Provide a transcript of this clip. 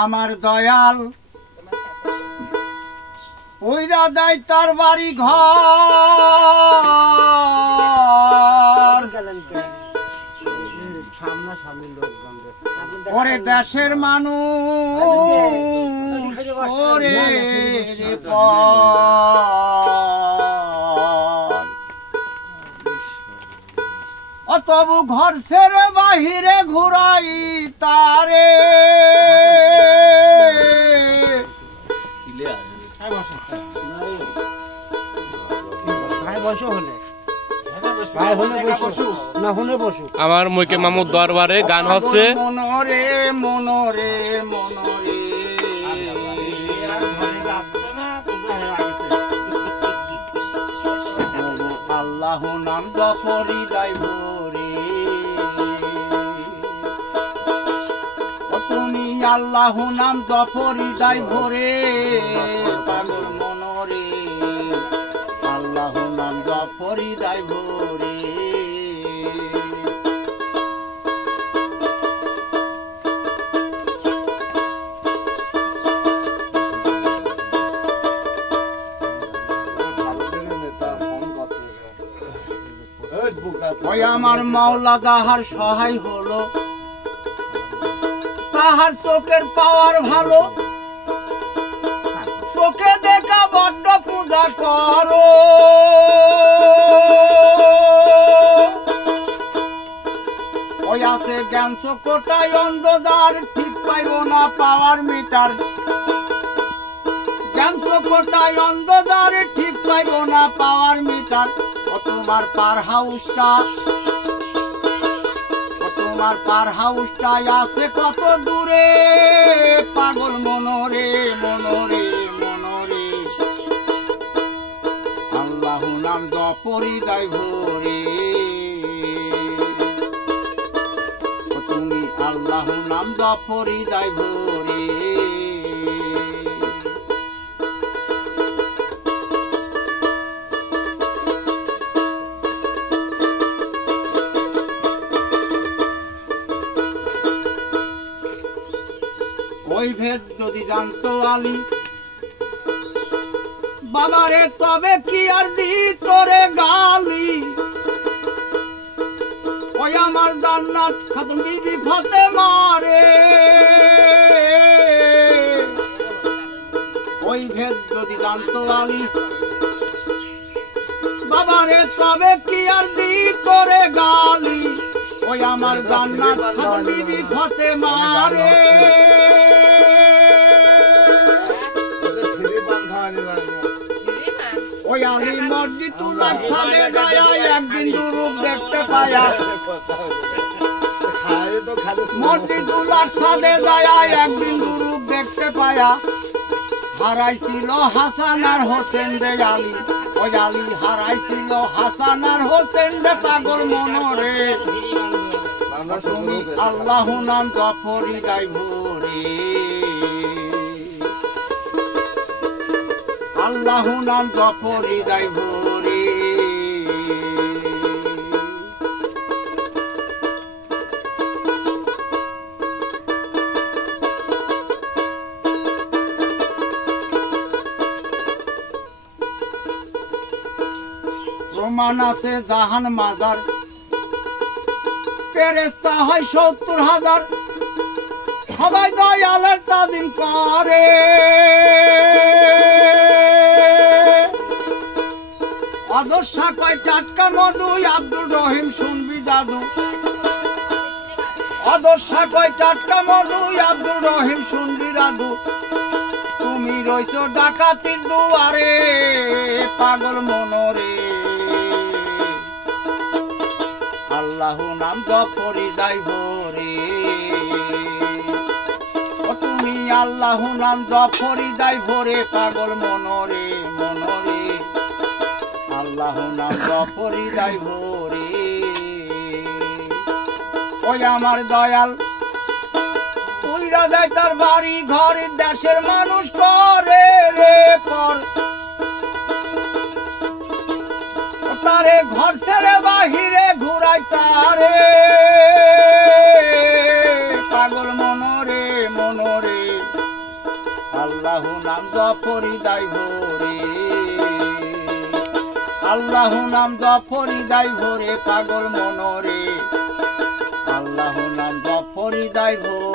আমার দয়াল ওইরা যায় তার বাড়ি ঘর ওরে দেশের মানুষ ওরে তবু ঘর ছেড়ে বাহিরে ঘুরাই তারে আমার মুখে মামুর দরবারে গান হচ্ছে মনোরে মনোরে মনোরে আল্লাহ নাম জপরি যাইব রে তুমি আল্লাহ নাম জপরি যাইব রে পাগল মনোরে আল্লাহ নাম জপরি যাইব রে আমার মাওলা তাহার সহায় হলো তাহার চোখের পাওয়ার ভালো চোখে দেখা বড্ড পূজা করো ওই আছে জ্ঞান চোখটাই অন্ধকার ঠিক পাইব না পাওয়ার মিটার জ্ঞান চোখটাই অন্ধকার ঠিক পাইব না পাওয়ার মিটার তোমার পার হাউসটাই আছে কত দূরে পাগল মনোরে মনোরে মনোরে আল্লাহ নাম জপরি যাইব রে তুমি আল্লাহ নাম জপরি যাইব রে ওই ভেদ যদি জানতো আলী বাবারে তবে কি আর দিত রে গালি ওই আমার জান্নাত খাতুন বিবি ফাতেমা রে ওই ভেদ যদি জানতো আলী বাবারে তবে কি আর দিত রে গালি ওই আমার জান্নাত খাতুন বিবি ফাতেমা রে ওই আলী মসজিদ তুলার সামনে গায়া একদিন রূপ দেখতে পায়া মসজিদ তুলার সামনে গায়া একদিন রূপ দেখতে পায়া হারাইছিল হাসান আর হোসেন রে আলী ওই আলী হারাইছিল হাসান আর হোসেন রে পাগল মনোরে তুমি আল্লাহ নাম জপরি যাইব রে আল্লাহ নাম জপরি যাইব রে প্রমাণ আছে জাহান মাজার ফেরেশতা হয় ৭০,০০০ সবাই দয়ালের তাজিম করে অদর্শা কয় টাটকা মধু আব্দুল রহিম শুনবি জাদু অদর্শা কয় টাটকা মধু আব্দুল রহিম শুনবি জাদু তুমি রইছো ডাকাতির দুয়ারে পাগল মনোরে আল্লাহ নাম জপরি যাইব রে তুমি আল্লাহ নাম জপরি যাইব রে পাগল মনোরে মনোরে আল্লাহ নাম জপরি যাইব রে ওই আমার দয়াল উইরা যায় তার বাড়ি ঘর দেশের মানুষ করে রে পর তারে ঘর ছেড়ে বাহিরে ঘুরাই তারে পাগল মনোরে মনোরে আল্লাহ নাম জপরি দাই ভোরে, আল্লাহ নাম জপরি দাই ভোরে পাগল মনরে, আল্লাহ নাম জপরি দাই ভোরে।